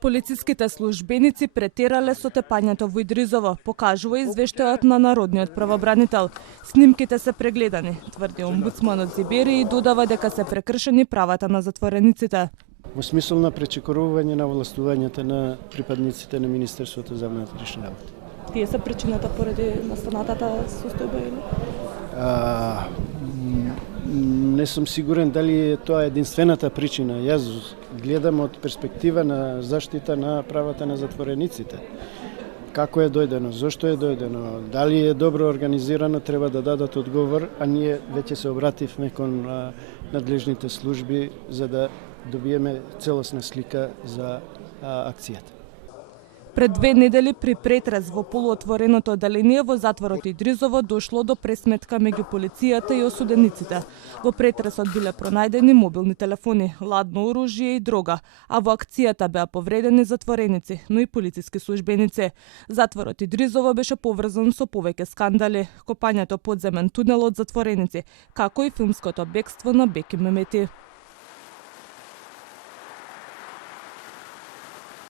Полициските службеници претерале со тепањето во Идризово, покажува извештајот на народниот правобранител. Снимките се прегледани, тврди омбудсманот Зибери и додава дека се прекршени правата на затворениците. Во смисол на пречекорување на властувањето на припадниците на Министерството за внатрешни работи. Тие се причината поради настанатата состојба или? Не сум сигурен дали е тоа единствената причина. Јас гледам од перспектива на заштита на правата на затворениците. Како е дојдено, зошто е дојдено, дали е добро организирано, треба да дадат одговор, а ние веќе се обративме кон надлежните служби за да добиеме целосна слика за акцијата. Пред 2 недели при претрез во полуотвореното оделение во затворот Идризово дошло до пресметка меѓу полицијата и осудениците. Во претресот биле пронајдени мобилни телефони, ладно оружје и дрога, а во акцијата беа повредени затвореници, но и полициски службеници. Затворот Идризово беше поврзан со повеќе скандали, копањето подземен тунел од затвореници, како и филмското бегство на Беки Мемети.